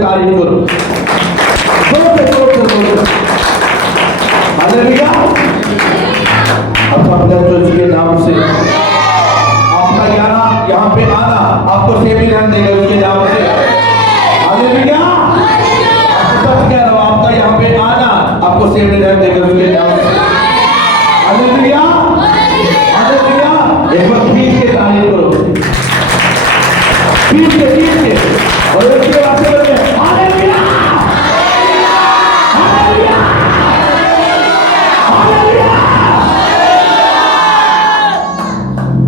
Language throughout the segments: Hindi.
तारीफ करो, जोर से जोर से जोर से। हालेलुया। अब अपने तुझ के नाम से आपका यहाँ पे आना आपको सेवी रहने देगा उसके नाम से। हालेलुया। सब कह रहा हूँ आपका यहाँ पे आना आपको सेवी रहने देगा उसके नाम से। हालेलुया। हालेलुया। एक बार पीठ के तारीफ करो, पीठ के और उसके बाद से बोलते हैं हालेलुया हालेलुया हालेलुया।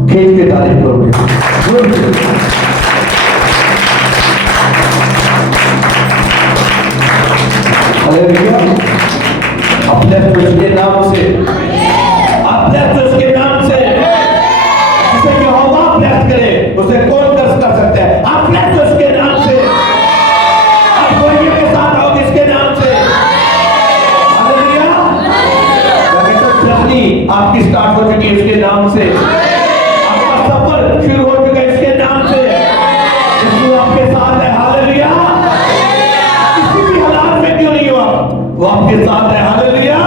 खींच के तारीफ करोगे। हालेलुया। अपने उसके नाम से, अपने उसके नाम से जिसे यहोवा ब्लेस करे उसे कौन कर सकता है? अपने उसके नाम से। आप बोलिए के साथ आओ इसके नाम से। हालेलुया। जर्नी आपकी स्टार्ट हो चुकी है इसके नाम से, आपका सफर शुरू हो चुका है इसके नाम से। यीशु आपके साथ है। हालेलुया। किसी भी हालात में क्यों नहीं हुआ वो आपके साथ है। हालेलुया।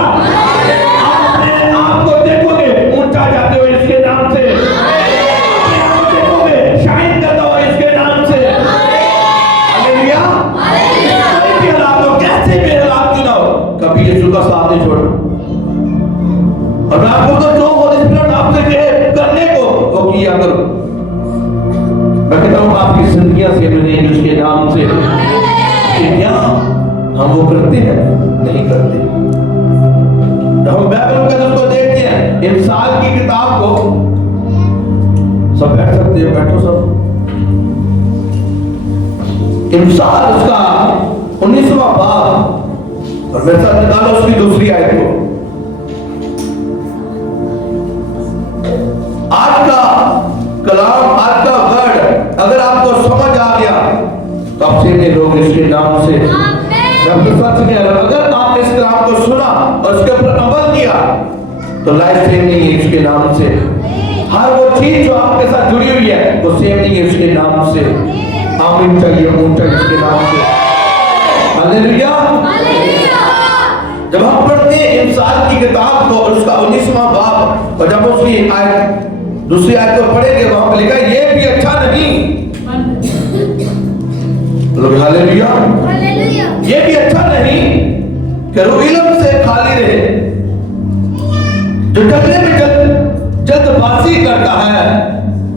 अपने आप को देखोगे ऊंचा जाते हो इसके नाम से, अपने आप को देखोगे शाइन करता हुआ इसके नाम से। हालेलुया। कोई भी हालात हो, कैसे भी हालात क्यों ना हो, कभी यीशु का साथ नहीं छोड़ना। और मैं आपको तो जो होली स्पिरिट आपसे कहे करने को वो किया करो। मैं कहता हूँ आपकी जिंदगियां सेव रहेंगी उसके नाम से। क्या हम वो करते हैं? नहीं करते। जब हम बाइबल मुकद्दस को देखते हैं, इंसान की किताब को, सब बैठ सकते हैं, बैठो सब। इंसान उसका 19वां बाब और मेरे साथ निकालो उसकी दूसरी आयत को। आज का कलाम, आज का वर्ड अगर आपको समझ आ गया तो आप सीधे लोग इसके नाम से। सच कह रहा हूं, अगर आपने इस कलाम को सुना और उसके ऊपर अमल किया तो लाइफ सेव नहीं है इसके नाम से। हर वो चीज जो आपके साथ जुड़ी हुई है वो सेव नहीं है इसके नाम से। आमीन चाहिए ऊंचा इसके नाम से। हालेलुया। जब हम पढ़ते हैं इंसान की किताब को और उसका 19वां बाब और जब उसकी आयत दूसरी आयत को पढ़ेंगे वहां पर लिखा ये भी अच्छा नहीं। लोग हालेलुया। ये भी अच्छा नहीं कि रूह इल्म से खाली रहे। जो जगने में जल्दबाजी करता है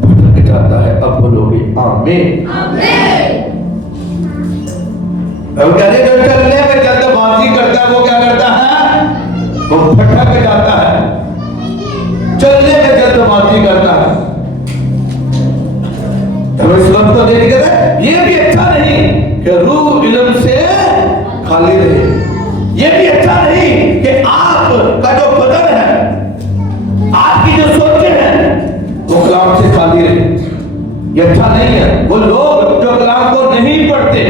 भटक जाता है। अब बोलोगे आमीन। हम कह रहे जो चलने में जल्दबाजी करता है वो क्या करता है? वो भटक जाता है। चलने में जल्दबाजी करता है। तो इस वक्त तो देख रहे ये भी अच्छा नहीं कि रूह इल्म से खाली रहे। ये भी अच्छा नहीं कि आपका जो बदन है, आपकी जो सोचें हैं वो कलाम से खाली रहे। ये अच्छा नहीं है। वो लोग जो कलाम को नहीं पढ़ते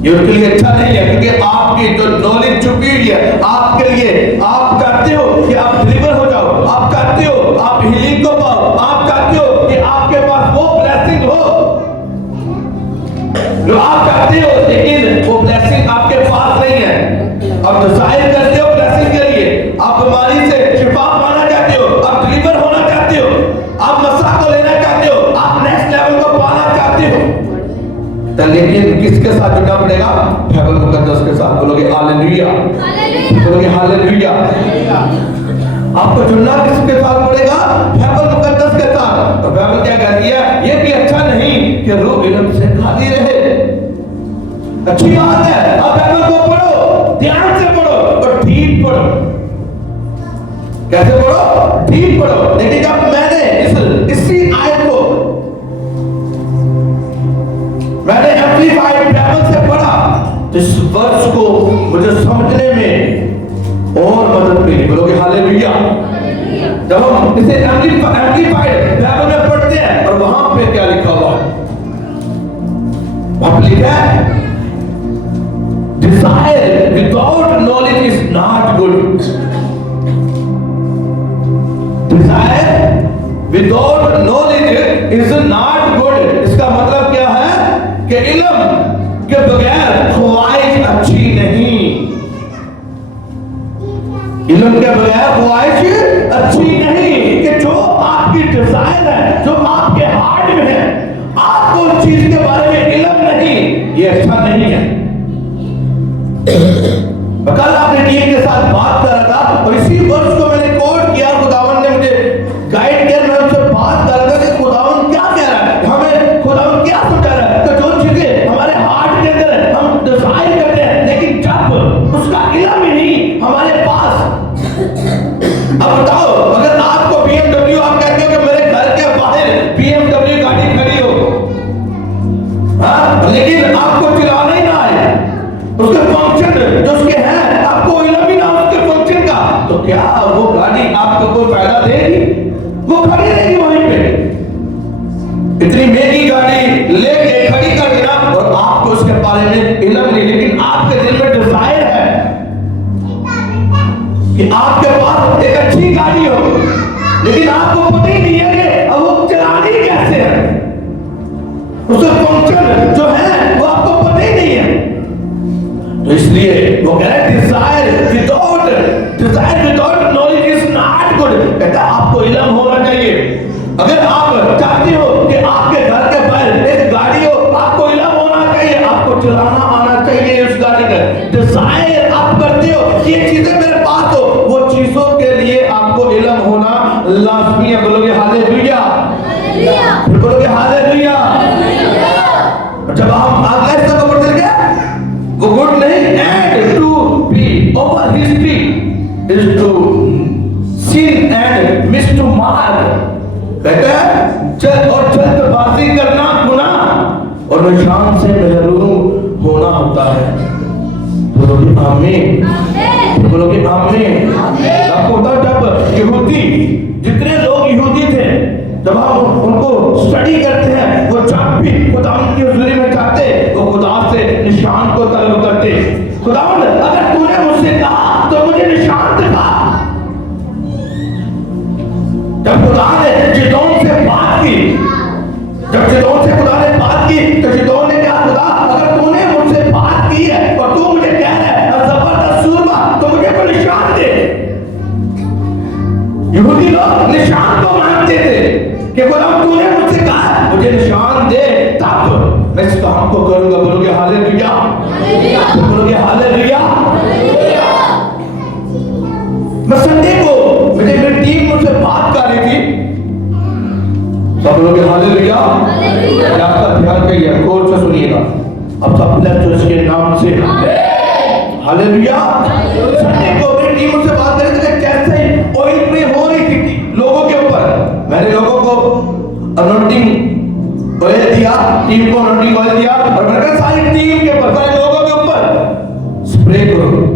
ये उनके लिए अच्छा नहीं है, क्योंकि आपकी जो नॉलेज छुपी हुई है आपके लिए, आप चाहते हो कि आप डिलीवर हो जाओ, आप चाहते हो आप हीलिंग को पाओ, आप चाहते हो कि आपके पास वो ब्लेसिंग हो जो आप चाहते हो, लेकिन वो ब्लेसिंग आपके पास नहीं है। आप डिजायर करते हो ब्लेसिंग के लिए, आप बीमारी से शिफा पाना चाहते हो, आप डिलीवर होना चाहते हो, आप मसा को लेना चाहते हो, आप नेक्स्ट लेवल को पाना चाहते हो, तो लेकिन किसके साथ जुड़ना पड़ेगा? बाइबल मुकद्दस के साथ। बोलोगे हालेलुया। बोलोगे हालेलुया। आपको जुड़ना किसके साथ पड़ेगा? बाइबल मुकद्दस के साथ। तो बाइबल क्या कहती है? ये भी अच्छा नहीं कि रूह इल्म से खाली रहे। अच्छी बात है, आप बाइबल को पढ़ो, ध्यान से पढ़ो और ठीक पढ़ो। कैसे पढ़ो? ठीक पढ़ो। लेकिन जब मैंने इसी आयत को मैंने एम्प्लीफाइड बाइबल से पढ़ा तो इस वर्ष को मुझे समझने में और मदद मिली। बोलोगे हालेलुया। जब हम इसे एम्प्लीफाइड बाइबल में पढ़ते हैं और वहां पे क्या लिखा हुआ है? वहां लिखा है desire without knowledge is not good. Desire without knowledge is not good. इसका मतलब क्या है कि इल्म के बगैर ख्वाहिश अच्छी नहीं। इल्म के बगैर ख्वाहिश अच्छी नहीं। कि जो आपकी डिजायर है, जो आपके हार्ट में है, आपको उस चीज के बारे में इल्म नहीं, ये अच्छा नहीं है। कल आपने टीम के साथ बात कर रहा था और इसी वर्ष को मैंने कोट किया, खुदावन ने मुझे गाइड किया, मैं उनसे बात कर रहा था कि खुदावन क्या कह रहा है, हमें खुदावन क्या समझा रहा है। तो जो चीजें हमारे हार्ट के अंदर है, हम डिजायर करते हैं, लेकिन जब उसका इल्म ही नहीं हमारे पास। अब बताओ, अगर आपको BMW, आप कहते हो कि मेरे घर के बाहर BMW गाड़ी खड़ी हो, हाँ, लेकिन आपको चलाना ही ना आए, उसके फंक्शन जो उसके हैं आपको इल्म ही ना उसके फंक्शन का, तो क्या वो गाड़ी आपको कोई फायदा देगी? वो खड़ी रहेगी वहीं पे। इतनी महंगी गाड़ी लेके खड़ी कर देना और आपको उसके बारे में इल्म नहीं, लेकिन आपके दिल में डिजायर है कि आपके पास एक अच्छी गाड़ी हो, लेकिन आपको पता ही नहीं है कि अब वो चलानी कैसे है, उसका फंक्शन जो है वो आपको पता ही नहीं है। तो इसलिए वो कह रहे हैं desire without knowledge is not good. कहता है आपको इल्म होना चाहिए। अगर आप चाहते हो कि आपके घर के बाहर एक गाड़ी हो, आपको इल्म होना चाहिए, आपको चलाना आना चाहिए उस गाड़ी का। डिजायर आप करते हो ये चीजें मेरे पास हो, वो चीजों के लिए आपको इल्म होना लाजमी है। बोलोगे हालेलुया, बोलोगे हालेलुया। जब हम अगला हिस्सा को पढ़ते गए, वो गुड नहीं, and to be over history is to sin and miss to mark। कहता है जल्दबाजी करना गुनाह और निशान से महरूम होना होता है। बोलोगे आमीन, बोलोगे आमीन। आपको होता जब यहूदी, जितने लोग यहूदी थे, जब हम उनको स्टडी करते हैं, वो जब भी खुदा की हुजूरी में जाते, वो खुदा से निशान को तलब करते। खुदावंद, अगर तूने मुझसे कहा तो मुझे निशान दिखा। जब खुदा ने जिदोन से बात की, जब जिदोन से खुदा ने बात की, तो जिदोन ने कहा, खुदा अगर तूने मुझसे बात की है और तू मुझे कह रहा है जबरदस्त सूरमा, तो मुझे कोई निशान दे। यहूदी लोग निशान को मानते थे कि खुदा तूने मुझसे कहा मुझे निशान दे, तब मैं इस काम को करूंगा। बोलोगे हालेलुया, बोलोगे हालेलुया। मैं संडे को मेरी टीम मुझसे बात कर रही थी, सब लोग हालेलुया, आपका ध्यान करिए, गौर से सुनिएगा। अब सब ब्लेस के नाम से हालेलुया। संडे को मेरी टीम मुझसे बात कर रही थी, कैसे ऑयल प्रे हो रही थी लोगों के ऊपर। मैंने लोगों को अनॉइंटिंग ऑयल दिया, टीम को अनॉइंटिंग ऑयल दिया, और मैंने कहा सारी टीम के ऊपर, सारे लोगों के ऊपर स्प्रे करो।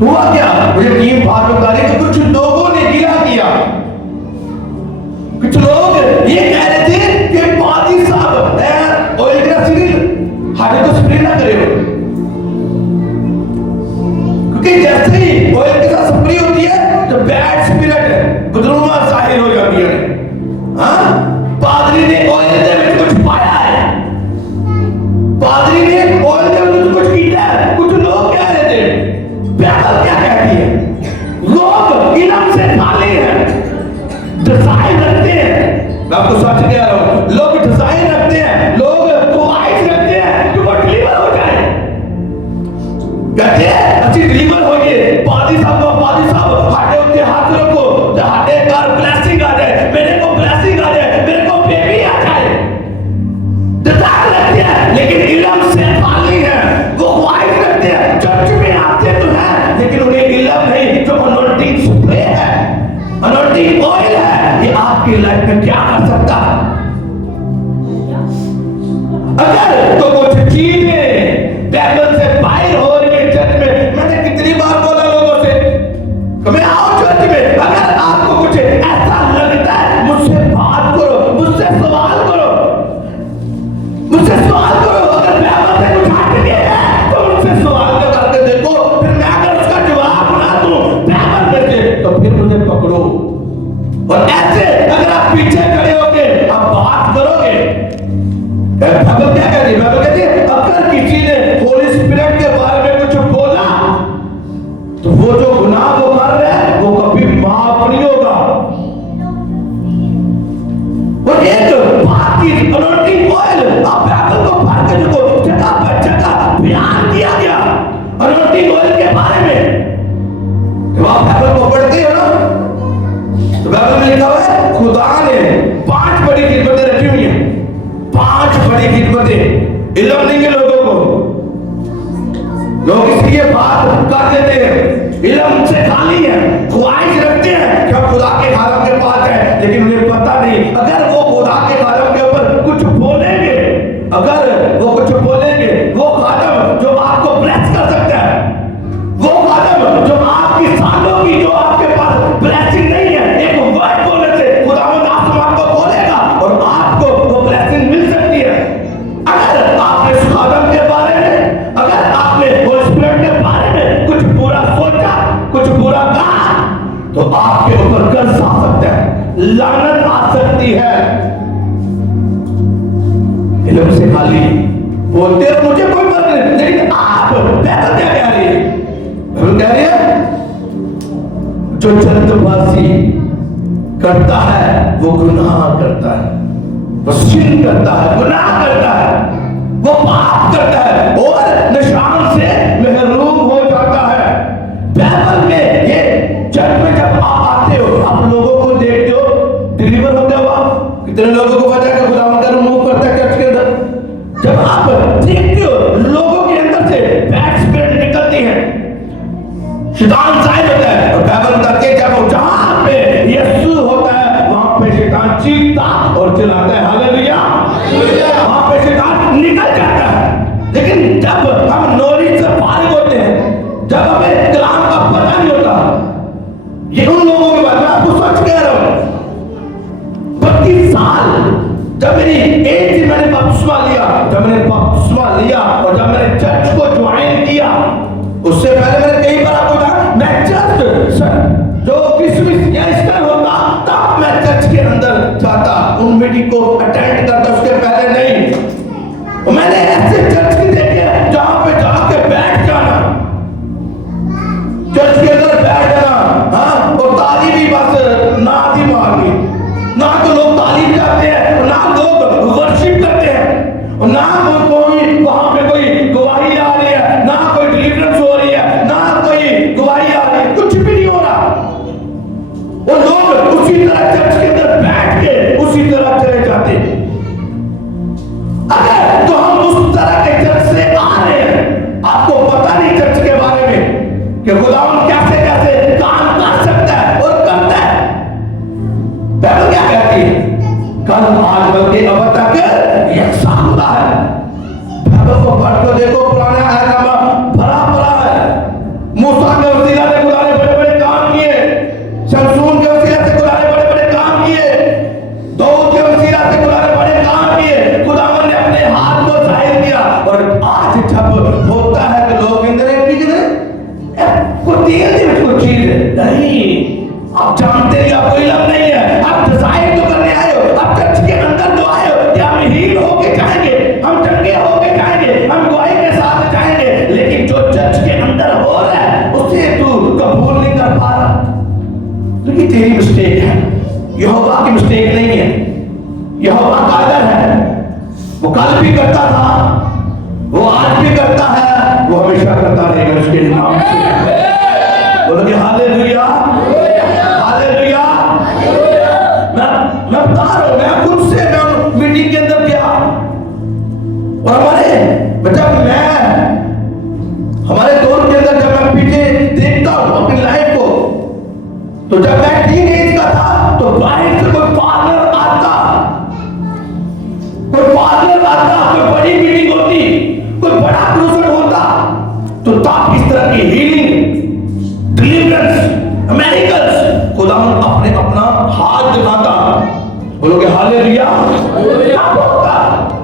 हुआ क्या, मुझे टीम बात बता रही कि कुछ लोगों ने गिला किया। कुछ लोग ये कह रहे थे कि पादी साहब ऑयल का सिरिल हाथे तो स्प्रे ना करे हो, क्योंकि जैसे ही ऑयल के साथ स्प्रे होती है तो बैड स्पिरिट बदरूमा जाहिर हो जाती है। हाँ, पादरी ने ऑयल में कुछ पाया है, पादरी ने ऑयल में कुछ किया है। कुछ लोग कह रहे थे, बाइबल क्या कहती है, लोग इल्म से खाली हैं, डिजायर रखते हैं। मैं आपको सच कह रहा हूं, लोग डिजायर रखते हैं, लोग ख्वाहिश रखते हैं कि वो डिलीवर हो जाए। कहते हैं अच्छी डिलीवर हो गई, पादी साहब हाथे उनके हाथ रखो, हाथे का ब्लेसिंग आ जाए, मेरे को ब्लेसिंग आ जाए, मेरे को बेबी आ जाए। डिजायर रखते हैं लेकिन इल्म से खाली है। वो ख्वाहिश रखते हैं, चर्च में आते तो हैं लेकिन उन्हें इल्म नहीं। जो अनॉइंटिंग स्प्रे है, अनॉइंटिंग ऑयल है, ये आपकी लाइफ में क्या कर सकता है? अगर तो कुछ चीजें बाइबल से बाहर हो रही है चर्च में, मैंने कितनी बार बोला लोगों से कि मैं आओ चर्च में, अगर आपको कुछ ऐसा लगता है मुझसे बात करो, मुझसे सवाल करो, मुझसे सवाल करो। अगर बाइबल से कुछ हट गया है तो मुझसे सवाल करके देखो, फिर मैं अगर उसका जवाब ना दूं बाइबल में से, तो फिर मुझे पकड़ो। और ऐसे अगर आप पीछे खड़े होके आप बात करोगे, बाइबल क्या कहती है? बाइबल कहती है अगर किसी ने होली स्पिरिट के बारे में कुछ बोला तो वो जो गुनाह वो कर रहा है वो कभी माफ नहीं होगा। और एक बात की अनोइंटिंग ऑयल, आप बाइबल को पढ़ के देखो, जगह पर जगह बयान किया गया अनोइंटिंग ऑयल के बारे में। जब आप बाइबल को पढ़ते हो ना तो बाइबल में लिखा हुआ है खुदा ने 5 बड़ी खिदमतें रखी हुई हैं, 5 बड़ी खिदमतें। इल्म नहीं है लोगों को, लोग इसलिए बात कर देते हैं, इल्म से खाली है, ख्वाहिश रखते हैं कि हम खुदा के खालम के पास है, लेकिन उन्हें पता नहीं अगर वो खुदा के खालम के ऊपर कुछ बोलेंगे, अगर वो कुछ बोलेंगे, वो खालम जो आपको ब्लेस कर सकता है, वो खालम जो आपकी सालों की जो आपके पास ब्लेसिंग नहीं है, एक वर्ड बोलने से खुदावंद आसमान को खोलेगा और आपको वो ब्लेसिंग मिल सकती है। अगर आपने उस खालम के बारे में, अगर आपने होली स्पिरिट के बारे में कुछ बुरा सोचा, कुछ बुरा कहा, तो आपके ऊपर कर्ज आ सकता है, लानत आ सकती है। इल्म से खाली बोलते हो मुझे कोई बात नहीं, लेकिन आप बाइबल क्या कह रही है? बाइबल कह रही है जो जल्दबाजी करता है वो गुनाह करता है, वो सिन करता है, गुनाह करता है, वो पाप करता है और निशान से महरूम हो जाता है। बाइबल में ये चर्च में जब आप आते हो, आप लोगों को देखते हो, डिलीवर होते हो, आप कितने लोगों को पता है कि खुदावंद का रूह मूव करता है चर्च के अंदर? जब आप देखते हो लोगों के अंदर से बैड स्पिरिट निकलती है, शैतान जाहिर होता है, और बाइबल बताती है जब जहां पे यीशु होता है वहां पे शैतान चीखता और चिल्लाता है हालेलुया, वहां पे शैतान निकल जाता है। लेकिन जब हम नॉलेज से फारिग होते हैं, जब हमें कलाम का पता नहीं होता, ये उन लोगों के बारे में आपको सच कह रहा हूं, 25 साल जब मेरी एज मैंने बपतिस्मा लिया, जब मैंने बपतिस्मा लिया और जब मैंने चर्च को ज्वाइन किया, उससे पहले मैंने कई बार आपको कहा मैं जस्ट जो क्रिसमस या ईस्टर होता तब मैं चर्च के अंदर जाता, उन मीटिंग को अटेंड करता, उसके पहले नहीं। मैंने ऐसे चर्च के देखे जहां पे जाके बैठ जाना, चर्च के अंदर बैठ जाना, हाँ, और ताली भी बस नाद ही मारनी, ना तो लोग ताली जाते हैं, ना लोग वर्शिप करते हैं, और ना कोई वहां पे कोई गवाही आ रही है, ना कोई डिलीवरेंस हो रही है, ना कोई गवाही आ रही है, कुछ भी नहीं हो रहा। और लोग उसी तरह चर्च के अंदर बैठ के उसी तरह चले जाते हैं। अगर तो हम उस तरह के चर्च से आ रहे हैं, आपको पता नहीं चर्च के बारे में कि खुदावंद कैसे कैसे काम कर सकता है और करता है। बाइबल क्या कहती है? कल आज बल्कि अब तक यकसा खुदा है। बाइबल को पढ़ के देखो, पुराना अहदनामा भरा भरा है। मूसा के वसीला से खुदा ने बड़े बड़े काम किए, शमसून के वसीला से खुदा ने बड़े बड़े काम किए, दाऊद के वसीला से खुदा ने बड़े काम किए, खुदावंद ने अपने हाथ को जाहिर किया। और आज जब होता है तो लोग कहते हैं कि कोई तेल नहीं, कोई चीज नहीं, आप जानते नहीं, आपको इल्म नहीं है, आप डिजाइन तो करने आए हो, आप चर्च के अंदर तो आए हो कि हम हील होके जाएंगे, हम चंगे होके जाएंगे, हम गवाही के साथ जाएंगे, लेकिन जो चर्च के अंदर हो रहा है उसे तू कबूल नहीं कर पा रहा, तो ये तेरी मिस्टेक है, यहोवा की मिस्टेक नहीं है। यहोवा कादर है, वो कल भी करता था, वो आज भी करता है, वो हमेशा करता रहेगा उसके नाम से। बोलोगे हालेलुया, हालेलुया। मैं बता रहा हूं, मैं खुद से मैं मीटिंग के अंदर गया और हमारे दौर के अंदर जब मैं पीछे देखता हूं अपनी लाइफ को, तो जब मैं टीनेज का था तो बाहर से कोई पार्लर आता, कोई बड़ी मीटिंग होती, कोई बड़ा क्रूसेड होता, तो तब इस तरह की हीलिंग, डिलीवरेंस, मिरेकल्स खुदावंद अपने अपना हाथ दिखाता। बोलोगे हालेलुया।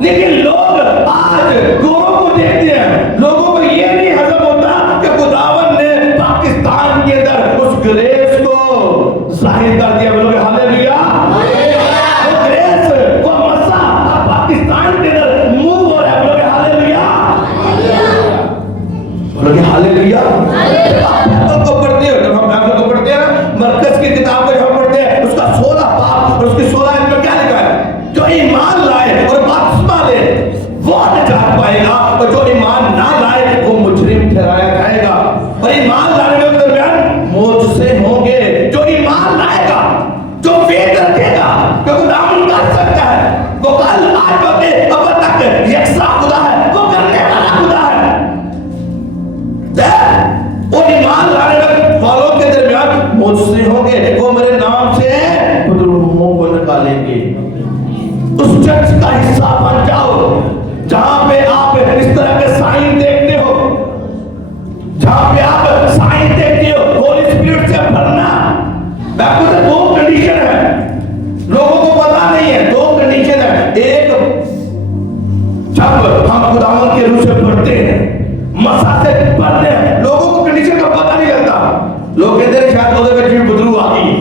लेकिन लोग आज गोरों को देखते हैं, लोगों को ये नहीं हजम होता कि खुदावंद ने पाकिस्तान के अंदर उस ग्रेस को जाहिर कर दिया। बोलोगे हालेलुया। वो ग्रेस, वो मसा पाकिस्तान के अंदर हालेलुया। बाइबल को पढ़ते हो, जब हम बाइबल को पढ़ते हैं ना, मरकज की किताब को जब हम पढ़ते हैं, उसका 16 बाब और उसकी 16 में क्या लिखा है? जो ईमान लाए और बपतिस्मा ले वो निजात पाएगा, और जो ईमान ना लाए वो मुजरिम ठहराया जाएगा। और ईमान लाने के दरमियान मौत से होंगे। जो ईमान लाएगा, जो फेथ रखेगा, जो खुदावन कर सकता है, वो कल आज बातें अब तक यकसा खुदा है, वो करने वाला खुदा है। और ईमान लाने वालों के दरमियान मौत से होंगे, वो मेरे नाम से कुदरूहों को निकालेंगे। उस चर्च का हिस्सा बन जाओ जहां पे आप इस तरह के साइन देखते हो, जहां पे आप साइन देखते हो, होली स्पिरिट से भरना। बाकी तो दो कंडीशन है, लोगों को पता नहीं है। दो कंडीशन है, एक जब हम खुदावन के रूह से भरते हैं, मसा से भरते हैं, लोगों को कंडीशन का पता नहीं लगता। लोग कहते हैं शायद ओदे में जीव बदलू आ गई।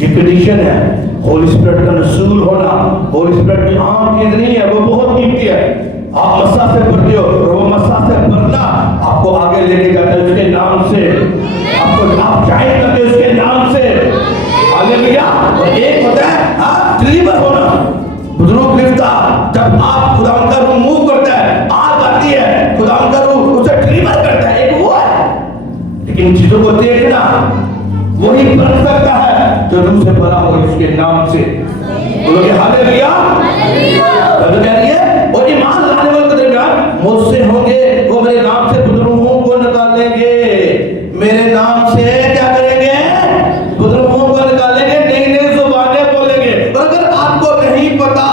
ये कंडीशन है होली स्पिरिट का नसूल होना। होली स्पिरिट की आम चीज नहीं है, वो बहुत कीमती है। आप मसा से भरते हो, और वो मसा से भरना आपको आगे लेके जाता है उसके नाम से, आपको आप शाइन करते हो उसके नाम से। हालेलुया। और एक होता है डिलीवर होना, बुजुर्ग गिरफ्तार। जब आप खुदावन का रूह मूव करता है, आग आती है, खुदावन का रूह उसे डिलीवर करता है, एक वो है। लेकिन चीजों को देखना वही कर सकता है जो रूह से भरा हो इसके नाम से। बोलोगे हालेलुया। तो कह रही है, और ईमान लाने वाले के दरमियान मुझसे होंगे, वो मेरे नाम से बुजुर्गों को निकालेंगे। मेरे नाम से क्या करेंगे? बुजुर्गों को निकालेंगे, नई नई जुबानें बोलेंगे। और अगर आपको नहीं पता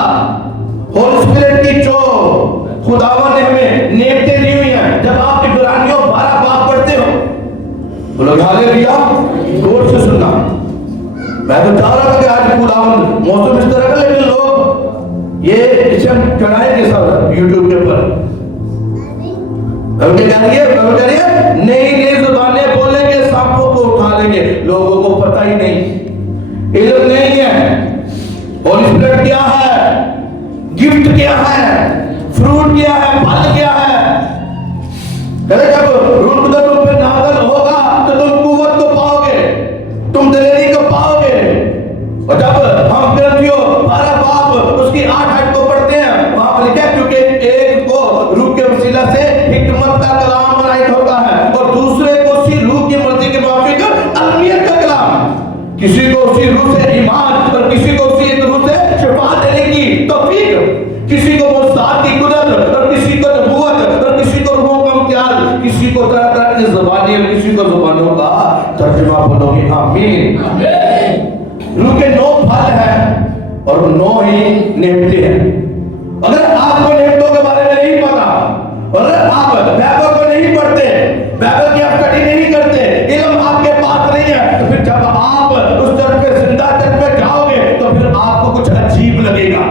होली स्पिरिट की जो खुदावन ने हमें नेमतें दी हुई हैं, जब आप इब्रानियों 12 बाब पढ़ते हो, बोलोगे हालेलुया। गौर से सुनना। मैं तो चाह रहा था कि आज खुदावन मौसम इस तरह का, लेकिन लोग ये इसे हम चढ़ाएंगे सब यूट्यूब के ऊपर। नई नई जुबानें बोलेंगे, सांपों को उठा लेंगे। लोगों को पता ही नहीं, इल्म नहीं है होली स्पिरिट क्या है, गिफ्ट क्या है, फ्रूट क्या है, फल क्या है। जब रूह तुम पे नाज़िल होगा तो तुम कुव्वत को पाओगे, तुम दिलेरी को पाओगे। और जब हम ग्रंथियों 12 बाब उसकी 8 आयत को पढ़ते हैं, वहां पर लिखा है क्योंकि एक को रूह के वसीला से हिकमत का कलाम अनायत होता है, और दूसरे को उसी रूह की मर्जी के मुताबिक अलमियत का कलाम। किसी को उसी रूह से ईमान, और किसी को उसी रूह से शिफा देने की तौफीक, किसी को मुस्ताद की कुदरत, और किसी को नबूवत, और किसी को रूहों का इम्तियाज, किसी को तरह तरह की ज़बानें, और किसी को ज़ुबानों का तर्जुमा। बोलोगे आमीन। रूह के 9 फल हैं और 9 ही नेमतें हैं। अगर आपको नेमतों के बारे में नहीं पता, और अगर आप बाइबल को नहीं पढ़ते, बाइबल की आप स्टडी नहीं करते, इल्म आपके पास नहीं है, तो फिर जब आप उस तरफ पे जिंदा तरफ पे जाओगे तो फिर आपको कुछ अजीब लगेगा।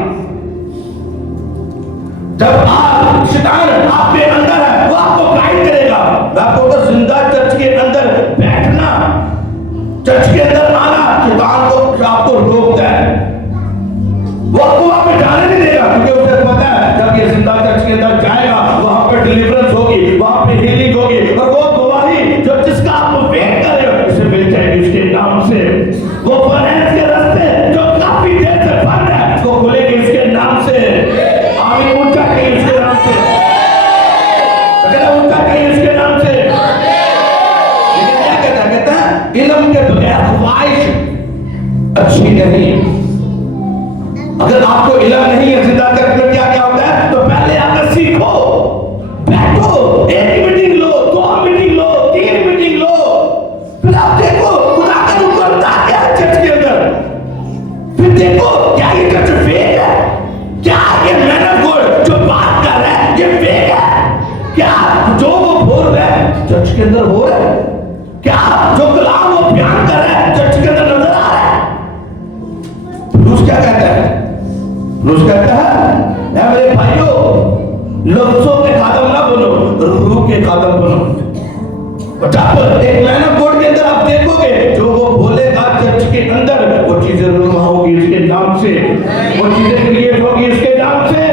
जब आप शैतान आपके अंदर है, वो आपको गाइड करेगा। आपको तो जिंदा चर्च के अंदर बैठना, चर्च के अंदर आना, शैतान को आपको रोकता है, वो आपको वहां पे जाने नहीं देगा, क्योंकि उसे पता है जब ये जिंदा चर्च के अंदर जाएगा वहां पे डिलीवरेंस होगी, वहां पे हीलिंग होगी, और वो गवाही जो जिसका आप वेट कर रहे हो उसे मिल जाएगी उसके नाम से। वो फाइनेंस के रास्ते जो काफी देर से बंद है वो खुलेगी उसके नाम से। आमीन। ऊंचा कहीं उसके नाम से, ऊंचा कहीं उसके नाम से। लेकिन क्या कहता है इल्म के बगैर ख्वाहिश अच्छी नहीं। अगर आपको इल्म नहीं है जिंदा चर्च में क्या क्या होता है, तो पहले आकर सीखो, बैठो, 1 मीटिंग लो, 2 मीटिंग लो, 3 मीटिंग लो, फिर आप देखो खुदा का रूह करता क्या है चर्च के अंदर। फिर देखो क्या ये चर्च फेक है, क्या ये मैन ऑफ गॉड जो बात कर रहा है ये फेक है, क्या जो वो बोल रहा है चर्च के अंदर हो रहा है, क्या जो कलाम वो बयान कर रहा है चर्च के अंदर नजर आ रहा है। रूस क्या कहता है? रूस कहता है मेरे भाइयों, लफ्जों के खादम ना बनो, रूह के खादम बनो। और जब एक मैन ऑफ गॉड के अंदर आप देखोगे जो वो बोलेगा चर्च के अंदर, वो चीजें रुनुमा होगी इसके नाम से, वो चीजें क्रिएट होगी इसके नाम से।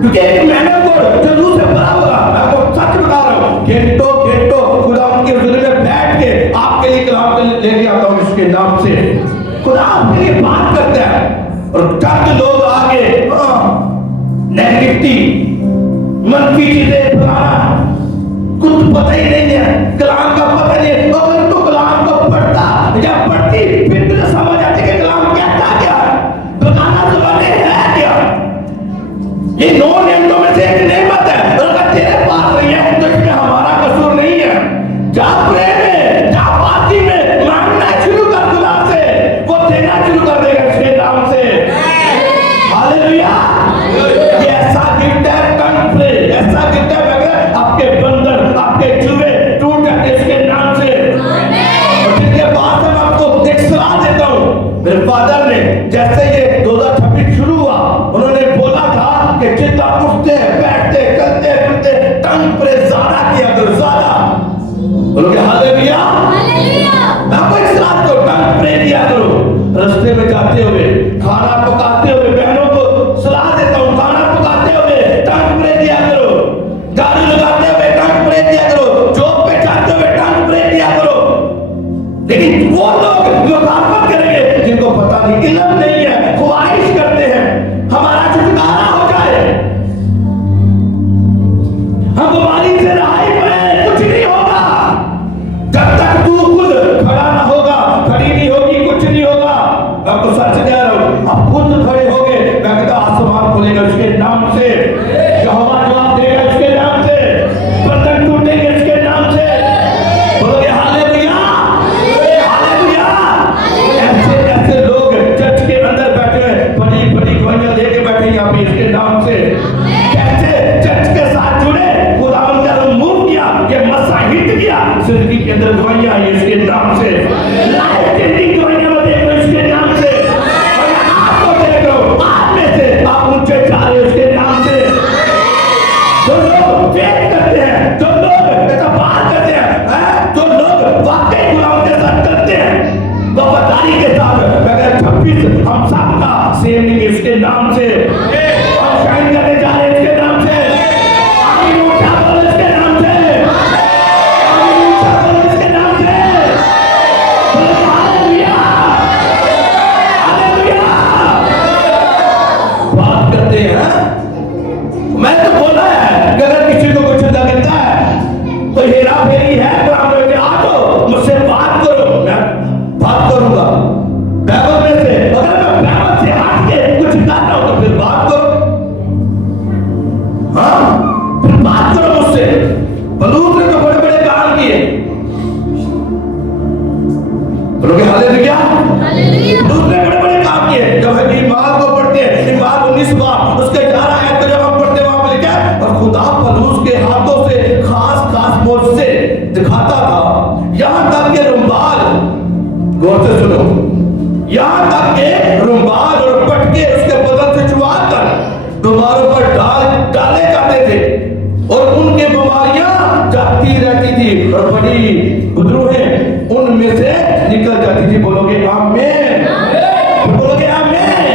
क्योंकि एक महीने को जरूर से भरा होगा। मैं आपको सच बता रहा हूँ, घंटों घंटों खुदा उनके हुजूर में बैठ के आपके लिए कलाम लेके आता हूँ इसके नाम से। खुदा आपके लिए बात करता है और चंद लोग आगे नेगेटिविटी, मनफी चीजें फैलाना, कुछ पता ही नहीं है, कलाम का पता नहीं है। अगर तो कलाम को पढ़ता या पढ़ती फिर तुझे समझ आती कि कलाम कहता क्या है, बताना जुबाने है क्या। ये 9 नियमों में से एक नेमत है, और अगर तेरे पास नहीं है तो इसमें हमारा कसूर नहीं है। जा प्रेम में, जा बाती में मांगना शुरू कर खुदा से, वो देना शुरू कर देगा इसके नाम से। हालेलुया। ये ऐसा गिफ्ट है, टंग प्रे ऐसा गिफ्ट है, मगर आपके बंधन, आपके जुए टूट जाते इसके नाम से। और जिसके बाद मैं आपको एक सलाह देता हूँ, मेरे फादर ने जैसे ये 2026 शुरू हुआ, उन्होंने बोला था कि जितना उठते बैठते चलते फिरते टंग प्रे ज्यादा किया करो, ज्यादा। बोलोगे हालेलुया। मैं आपको एक सलाह दो, टंग प्रे किया करो। रास्ते में जाते हुए, खाना पकाते हुए, बहनों को सलाह देता हूँ, खाना पकाते हुए टंग प्रे किया करो, गाड़ी लगाते हुए टंग प्रे किया करो, जॉब पे जाते हुए टंग प्रे किया करो। लेकिन वो लोग मुखालफत करेंगे जिनको पता नहीं, इल्म नहीं है, ख्वाहिश करते हैं हमारा छुटकारा हो जाए, हम बीमारी से रहाई पाए। कुछ नहीं होगा जब तक तू खुद खड़ा ना होगा, खड़ी नहीं होगी, कुछ नहीं होगा। मैं आपको सच कह रहा हूं, आप खुद खड़े होगे, मैं कहता आसमान खोलेगा उसके नाम से, यहोवा जवाब देगा उसके नाम से, बंधन टूटेंगे उसके नाम से। बोलोगे हालेलुया, हालेलुया। ऐसे ऐसे लोग चर्च के अंदर बैठे हैं, बड़ी बड़ी गवाहियां लेके बैठे यहाँ पे इसके नाम से। कैसे चर्च के साथ जुड़े, खुदा उनका रिमूव किया, ये मसा हिट किया, जिंदगी के अंदर गवाहियां आई इसके नाम से, लाइफ चेंजिंग गवाहियां देखो इसके नाम से। और आपको देख लो, आप में से आप ऊंचे जा रहे हो इसके नाम से। जो लोग फेथ करते हैं, जो लोग इत्तेफाक करते हैं, जो लोग वाकई खुदा के साथ चलते हैं, वफादारी के साथ, मगर 26 हम सबका सेम नहीं है इसके नाम से। हम शाइन करने जा रहे हैं इसके नाम से। आमीन ऊंचा बोलो इसके नाम से, आमीन ऊंचा बोलो इसके नाम से। Hallelujah, hallelujah. बात करते हैं, मैं तो बोला है कि अगर किसी को कुछ लगता है तो हेरा फेरी है, तो आप लोग आ जाओ मुझसे बात करो, मैं बात करूंगा बाइबल में से। अगर मैं बाइबल से हट के कुछ करता हूं तो फिर बात करो, हाँ फिर बात करो मुझसे। बलूत ने तो बड़े बड़े काम किए, बोलोगे हालेलुया। बलूत ने बड़े बड़े काम किए। जब हम ईमान को पढ़ते हैं, ईमान 19 बार उसके 11 आयत को जब हम पढ़ते हैं, वहां पर लिखा है और खुदा बलूत के हाथों से खास खास मोज़े दिखाता था, यहां तक के रुमाल, गौर से सुनो, यहां तक के रुमाल और पटके उसके बदन से छुआ कर बीमारों पर डाले जाते थे और उनके बीमारियां जाती रहती थी और बड़ी बुजुर्गें उनमें से निकल जाती थी। बोलोगे आमीन, बोलोगे आमीन।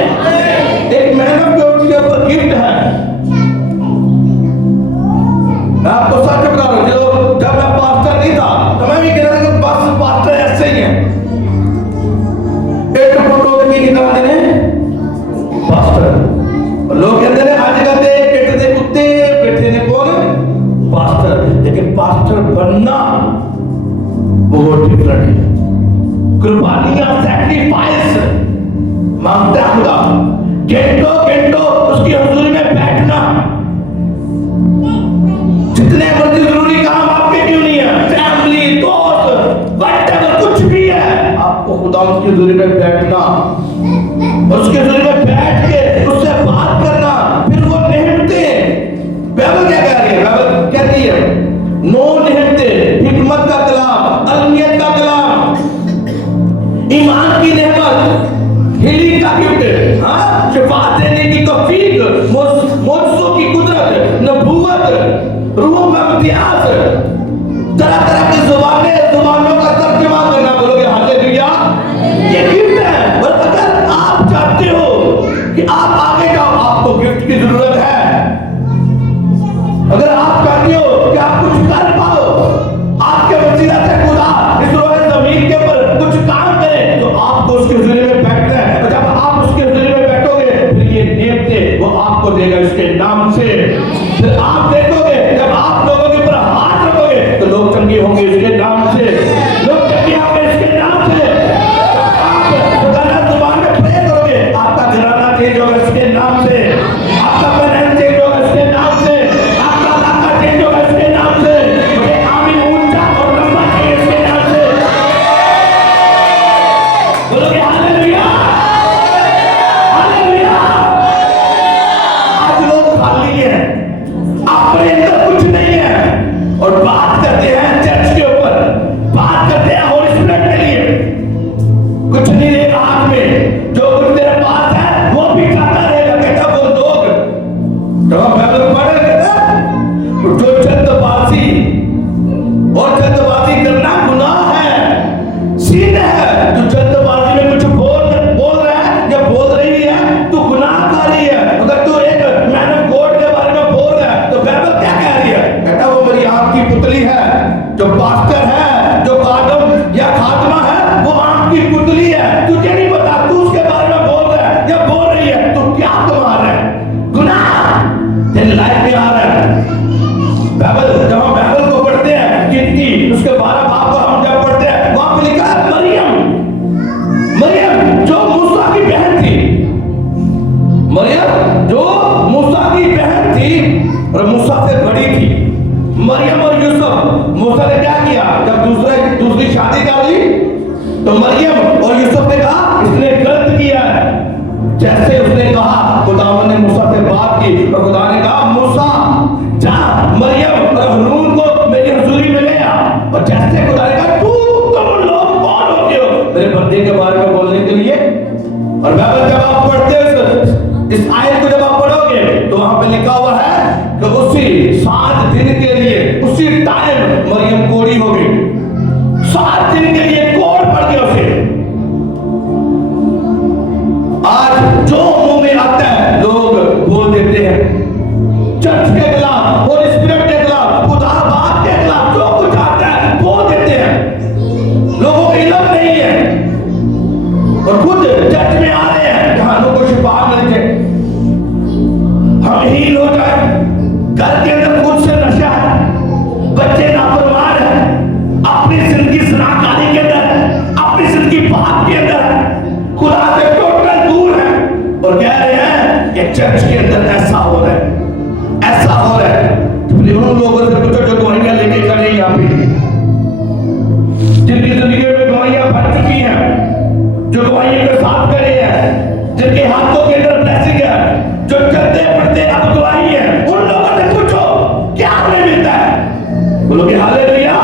एक मेहनत के उसके ऊपर गिफ्ट है। मैं आपको सच बता रहा हूं, जब मैं पास्टर नहीं था तो मैं भी कह रहा था कि बस पास्टर ऐसे ही है, एक फोटो की निकालते हैं पास्टर, और लोग कहते हैं आज कहते हैं पेट दे कुत्ते, बैठे ने कौन पास्टर। लेकिन पास्टर बनना बहुत डिफरेंट है। कुर्बानियां, सैक्रिफाइस मांगता है खुदा, घंटों घंटों उसकी हुजूरी में बैठना। जितने मर्जी जरूरी काम आपके क्यों नहीं है, फैमिली, दोस्त, व्हाटएवर कुछ भी है, आपको खुदा उसकी हुजूरी में बैठना, उसके हुजूरी में बैठ के उससे बात करना, फिर वो निहमते। बाइबल क्या कह रही है? बाइबल कहती है 9 निहमते, हिकमत का कलाम, अलमियत का कलाम, ईमान की नेमत, हीलिंग का गिफ्ट, हाँ शिफा देने की तौफीक, मोजज़ों की कुदरत, नबूवत, रूह का इम्तियाज, तरह तरह की जुबानों का तर्जुमा करना। बोलोगे हालेलुया। ये गिफ्ट है। और अगर आप चाहते हो कि आप आगे जाओ, आपको गिफ्ट की जरूरत है। नाम से। फिर आप देखोगे जब आप लोगों के ऊपर हाथ रखोगे तो लोग चंगे होंगे इसके नाम से, लोग चंगे होंगे इसके नाम से। आप खुदा जुबान में प्रे करोगे आपका घराना चेंज होगा इसके नाम से, आपका फाइनेंस चेंज होगा इसके नाम से, आपका इलाका चेंज होगा इसके नाम से। मुझे आमीन ऊंचा और लंबा चाहिए इसके नाम से। बोलोगे हालेलुया, हालेलुया। आज लोग खाली हैं, अपने अंदर कुछ नहीं है और बात करते हैं चर्च के ऊपर, बात करते हैं होली स्पिरिट के लिए, कुछ नहीं रहेगा हाथ में। जो कुछ तेरे पास है वो भी खाता रहेगा। कहता वो लोग तो बाइबल पढ़े कहता जो जल्दबाजी और जल्दबाजी करना गुनाह है, सीन है। जो जल्दबाजी में कुछ बोल रहा है या बोल रही है तो गुनाहकारी है। अगर तू एक मैन ऑफ गॉड के बारे में बोल रहा है तो बाइबल क्या कह रही है? कहता वो मेरी आंख की पुतली है। जो पास्टर है, जो खादम या खादमा है, वो आंख की पुतली है। तुझे नहीं पता तू उसके बारे में बोल रहा है या बोल रही है तो क्या कमा रहा है? गुनाह तेरी लाइफ में आ रहा है। बाइबल जब हम बाइबल को पढ़ते हैं कितनी उसके 12 बाब को हम जब पढ़ते हैं वहां पे लिखा है मरियम जो मूसा की बहन थी, मरियम जो मूसा की बहन थी और मूसा से बड़ी थी। मरियम और यूसुफ, मूसा ने क्या किया जब दूसरी शादी कर ली तो मरियम और यूसुफ ने कहा इसने गलत किया है। जैसे उसने कहा खुदावंद ने मूसा से बात की और खुदा ने कहा मूसा जा मरियम और हारून को मेरी हुजूरी में ले आ। और जैसे खुदा ने कहा तुम लोग कौन होते हो मेरे बंदे के बारे में बोलने के लिए? और बाइबल जब आप पढ़ते हो इस आयत को जब आप पढ़ोगे तो वहां पे लिखा हुआ है कि उसी 7 दिन के लिए उसी टाइम मरियम कोढ़ी हो गई। 7 दिन के लिए कोढ़ पड़ गया उसे। आज जो मुंह में आता है लोग बोल देते हैं, चर्च के खिलाफ और स्पिरिट के खिलाफ, खुदा बात के खिलाफ जो कुछ आता है बोल देते हैं। लोगों को इल्म नहीं है और खुद चर्च में आ रहे हैं जहां लोगों को शिफा मिल जाए, हम हील हो जाए। घर के अंदर खुद से नशा है, बच्चे नाफरमान है, अपनी जिंदगी सनाकारी के अंदर है, अपनी जिंदगी पाप के अंदर है, खुदा से टोटल दूर है और कह रहे हैं कि चर्च के अंदर ऐसा हो रहा है, ऐसा हो रहा है। तो उन लोगों से पूछो जो गवाहियां लेके खड़े हैं यहाँ पे, जिनकी जिंदगी में गवाहियां भर चुकी हैं, जो गवाहियों के साथ खड़े हैं, जिनके हाथों के अंदर ब्लेसिंग है, जो चलते पढ़ते अब गवाही है, उन लोगों से पूछो क्या हमें मिलता है? बोलोगे हालेलुया,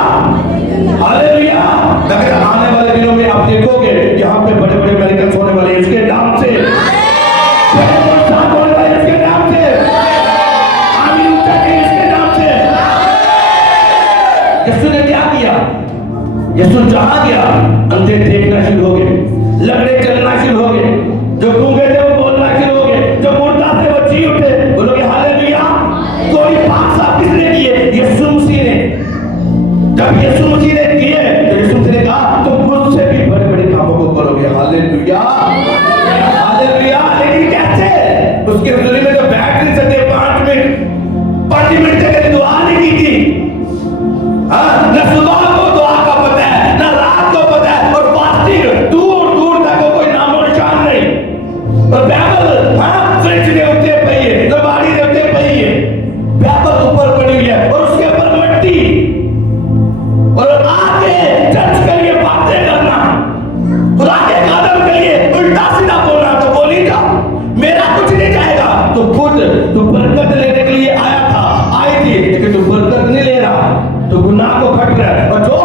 हालेलुया। अगर आने वाले दिनों में आप देखोगे यहाँ पे बड़े बड़े मेरिकल्स होने वाले हैं इसके नाम से, होने वाले इसके नाम से, आमीन ऊंचा कहिए इसके नाम से। यीशु ने क्या किया? यीशु जहां गया अंधे देखना शुरू हो गए, लंगड़े चलना शुरू हो गए, जो गूंगे थे वो बोलना शुरू हो गए, जो मुर्दा थे वो जी उठे। बोलोगे हालेलुया। कोई पाप साफ किसने किए? यीशु मसीह ने। जब यीशु मसीह ने किए तो यीशु मसीह ने कहा तुम मुझसे भी बड़े बड़े कामों को करोगे। Hallelujah, hallelujah. लेकिन कैसे? उसके हुजूरी में तो बैठ नहीं सकते 5 मिनट तक दुआ नहीं की थी। न सुबह को दुआ का पता है, न रात को पता है, और फास्टिंग दूर दूर तक कोई नामो निशान नहीं। और बाइबल फ्रिज के ऊपर पड़ी है, दरबारी के ऊपर पड़ी है, बाइबल ऊपर पड़ी हुई है और उसके ऊपर मट्टी। और आगे चर्च के लिए बातें करना, खुदा के कदम के लिए उल्टा सीधा बोलना, तो बोली जा मेरा कुछ नहीं जाएगा। तो खुद तू बरकत लेने के लिए आया था, आई थी, लेकिन तू बरकत नहीं ले रहा, तो गुनाह को खट रहा है। और जो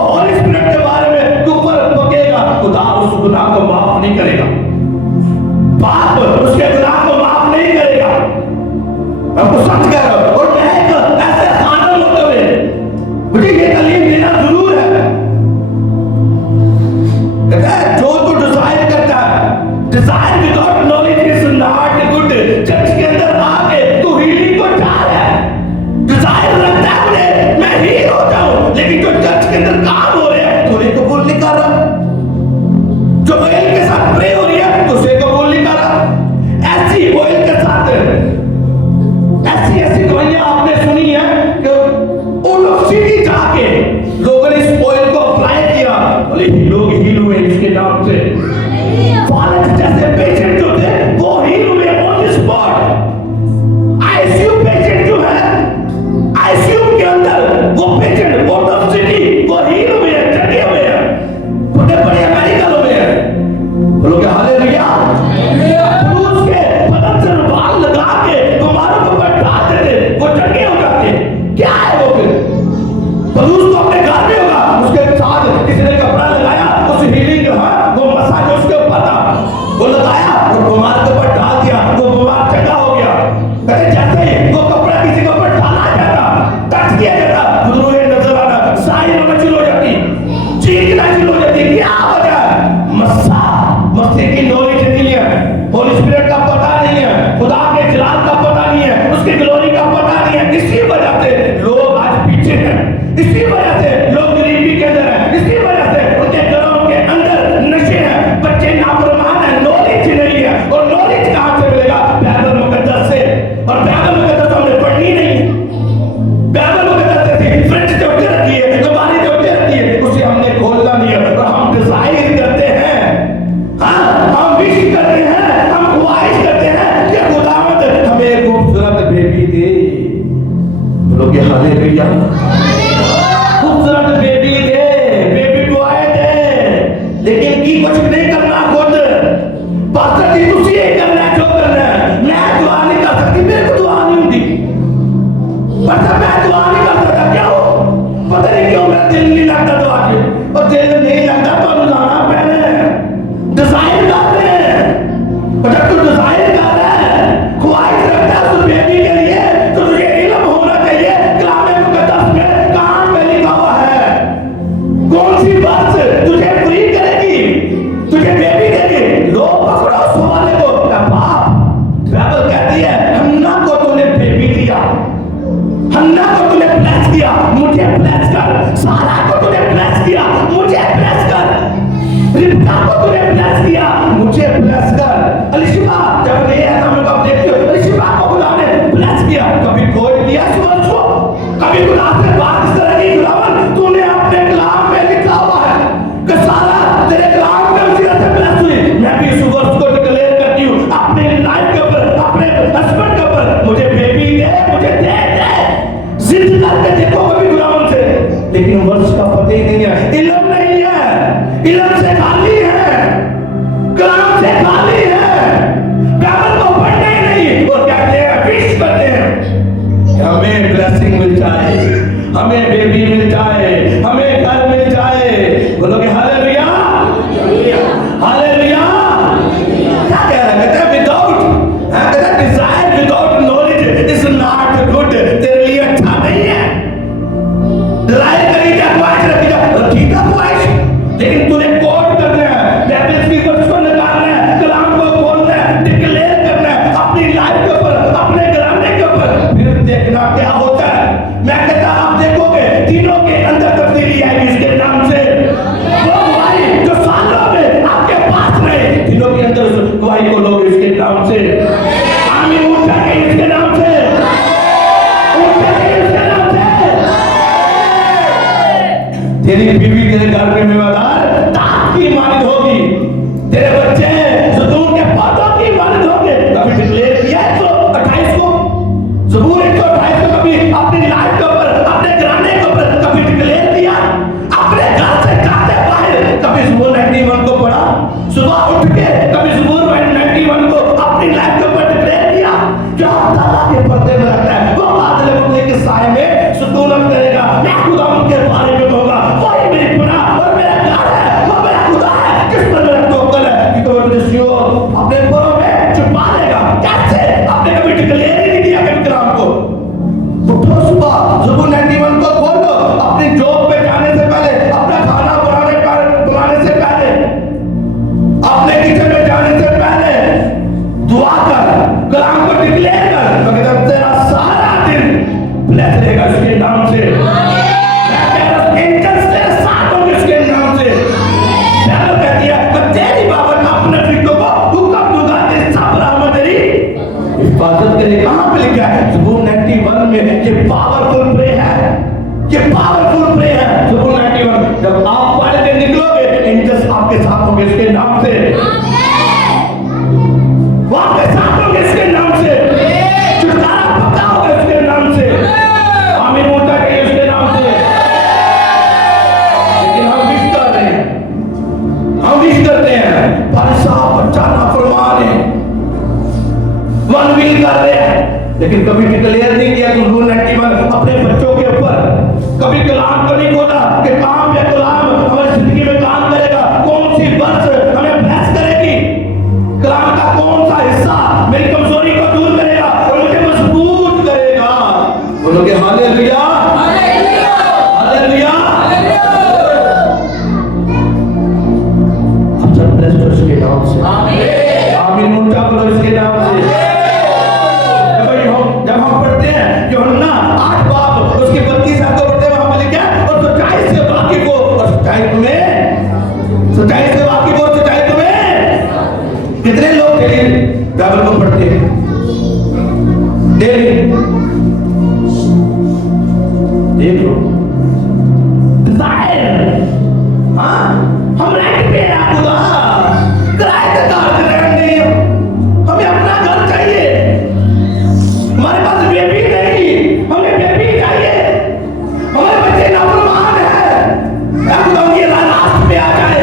ऐसी गवाहियां आपने सुनी है कि उन सिटी जाके लोगों ने इस ऑयल को अप्लाई किया, बोले लोग हील हुए इसके नाम से। फॉरेस्ट जैसे पेशेंट जो थे वो हील हुए on the spot. ICU patient जो है आईसीयू के अंदर वो पेशेंट आउट ऑफ सिटी वो हील हुए हैं, चढ़े हुए हैं, बड़े बड़े मेडिकल हुए हैं। बोलोगे हालेलुया। क्रूस के बदन से बाल लगा के बीमारों को बैठा देते, वो चढ़े हो जाते। क्या है वो फिर? क्रूस तो अपने घर में होगा, उसके साथ किसी ने कपड़ा लगाया, उस हीलिंग वो मसाज उसके ऊपर था, वो लगाया और बीमार के ऊपर डाल दिया, वो बीमार चंगा हो गया। कहते जैसे ही वो कपड़ा किसी के ऊपर डाला जाता, टच किया जाता, खुदरूहे नजर आना, साइन होना शुरू हो जाती, चीखना शुरू हो जाती। क्या वजह है? मस्सा मस्से की नॉलेज नहीं है, होली स्पिरिट का पता नहीं है, खुदा के जलाल का पता नहीं है, उसकी ग्लोरी का पता नहीं है। इसी वजह से लोग आज पीछे हैं, इसी वजह से लोग गरीबी के अंदर हैं, इसी वजह से उनके घरों के अंदर नशे हैं, बच्चे नाफरमान हैं, नॉलेज नहीं है। और नॉलेज कहां से मिलेगा? बाइबल मुकद्दस से। और बाइबल मुकद्दस हमने पढ़नी नहीं है। बाइबल मुकद्दस से फ्रिज जो उठे रखी है, अलमारी जो उठे रखी है, उसे हमने खोलना नहीं है। और हम डिजायर करते हैं, हाँ हम विश करते हैं, हम ख्वाहिश करते हैं कि खुदावंद हमें एक खूबसूरत बेबी दे। लोग हालेलुया। खूबसूरत बेबी दे, बेबी बॉय दे, लेकिन की कुछ नहीं करना खुद। पास्टर जी तुझे ये करना है जो करना है, मैं दुआ नहीं कर सकती, मेरे को दुआ नहीं होती। पता मैं दुआ नहीं कर सकता, क्यों? पता नहीं क्यों मेरा दिल नहीं लगता दुआ के, और दिल नहीं लगता तो अनुदाना पहने डिजाइन कर रहे हैं। और जब तू डिजाइन कर रहा है, ख्वाहिश रखता है उस बेबी के लिए, तो तुझे इल्म होना चाहिए कलामे मुकद्दस में कहां पे लिखा हुआ है, कौन सी बात तुझे फ्री करेगी, तुझे बेबी देगी। लोग पकड़ो उस वाले को, बाप बाइबल कहती है हन्ना को तूने बेबी दिया, हन्ना को तूने ब्लेस किया, मुझे ब्लेस कर। सारा को तूने ब्लेस किया, मुझे ब्लेस कर। रिबका को तूने ब्लेस किया, मुझे ब्लेस कर। अलीशिबा जब ये है हम लोग देखते हो, अलीशिबा को खुदा ने ब्लेस किया, कभी कोड किया सुबह को, कभी खुदा से बात इस तरह की, खुदावन तूने अपने कलाम में लिखा हुआ है कि सारा तेरे कलाम में उसी तरह से ब्लेस हुई। मैं भी इस वर्ष को डिक्लेयर करती हूँ अपने लाइफ के ऊपर, अपने हस्बैंड के ऊपर, मुझे बेबी दे, मुझे दे जिद करके देखो कभी खुदावन से, लेकिन वर्ष का पता ही नहीं है, इल्म नहीं है, इल्म से खाली है, कलाम से खाली है, बाइबल को पढ़ना ही नहीं। और कहते हैं विश करते हैं हमें ब्लेसिंग मिल जाए, हमें बेबी मिल जाए, हमें घर मिल जाए। बोलोगे हालेलुया, हालेलुया। क्या कह रहा है? कहते हैं without desire without knowledge is not good, तेरे लिए अच्छा नहीं है। डिजायर करी क्या, ख्वाहिश रखी क्या, ठीक है ख्वाहिश, लेकिन तूने कोड करना है, टैबलेट्स की वर्ष को निकालना है, कलाम को बोलना है, डिक्लेयर करना है अपनी लाइफ के ऊपर, अपने घराने के ऊपर, फिर देखना क्या होता है। मैं कहता आप देखोगे तीनों के अंदर तब्दीली आएगी इसके नाम से। वो गवाही जो सालों में आपके पास रहे, तीनों के अंदर उस गवाही को लोग इसके नाम से आमीन उठाएंगे, इसके नाम से उठाएंगे, इसके नाम से। तेरी बीवी तेरे घर में मेवादार ताक की मानित होगी, तेरे बच्चे ज़बूर के पौधों की मानित होंगे। कभी डिक्लेयर किया 128 को, ज़बूर 128 को कभी अपनी लाइफ के ऊपर, अपने घराने के ऊपर कभी डिक्लेयर किया, अपने घर से जाते बाहर कभी ज़बूर 91 को पढ़ा, सुबह उठ के कभी ज़बूर 91 को अपनी लाइफ के ऊपर डिक्लेयर किया। जो ताला के पर्दे में रखता है वो बादल मुझे के साए में सुकून करेगा, मैं खुदा उनके बारे में कहूंगा, वही मेरी पनाह और मेरा घर है, वो मेरा खुदा है, किस पर मेरा तवक्कुल है कि वो मुझे अपने घरों में छुपा लेगा। कैसे? आपने कभी डिक्लेयर ही नहीं किया कभी कलाम को। उठो सुबह ज़बूर 91 को खोलो, अपनी जॉब पे जाने से पहले, अपना खाना बनाने से पहले, अपने किचन में जाने से पहले दुआ कर, कलाम को डिक्लेयर कर, तो कहता तेरा सारा दिन ब्लेस रहेगा इसके नाम से। एंजल्स तेरे साथ होंगे इसके नाम से। बाइबल कहती है मैं तेरी बाबत अपने फिक्र को हुक्म दूंगा, तेरी सब रहमत तेरी हिफाजत करेगी। कहां पे लिखा है? ज़बूर 91 ये पावरफुल प्रे है। सुबह 91 जब आप पढ़ के निकलोगे, एंजल्स आपके साथ होंगे इसके नाम से। वो आपके साथ होंगे इसके नाम से। छुटकारा पक्का होगा इसके नाम से। आमीन होता है इसके नाम से। लेकिन हम विश कर रहे हैं, हम विश करते हैं, भाई साहब बच्चा नाफरमान है, मनवील कर रहे हैं, लेकिन कभी डिक्लेयर नहीं किया कि रूल 91 अपने बच्चों के ऊपर। कभी कलाम को नहीं बोला कि काम या कलाम हमारी जिंदगी में काम करेगा, कौन सी वर्ष हमें ब्लेस करेगी, कलाम का कौन सा हिस्सा मेरी कमजोरी को दूर करेगा और मुझे मजबूत करेगा। बोलोगे हालेलुया, हालेलुया, हालेलुया। अब सब ब्लेस हो इसके नाम से। आमीन, आमीन। ऊंचा बोलो इसके नाम से। जब हम पढ़ते हैं कि हम ना 8 बाब उसके 32 को पढ़ते हैं, वहां पे लिखा है और सच्चाई से वाकिफ हो और सच्चाई तुम्हें, सच्चाई से वाकिफ हो, सच्चाई तुम्हें। कितने लोग डेली बाइबल को पढ़ते हैं? डेली देख लो डिजायर। हाँ, हम रेंट पे हैं खुदा, किराए का घर नहीं, हमें अपना घर चाहिए। हमारे पास बेबी नहीं, हमें बेबी चाहिए। हमारे बच्चे नाफरमान हैं, खुदा ये रास्ते पे आ जाए।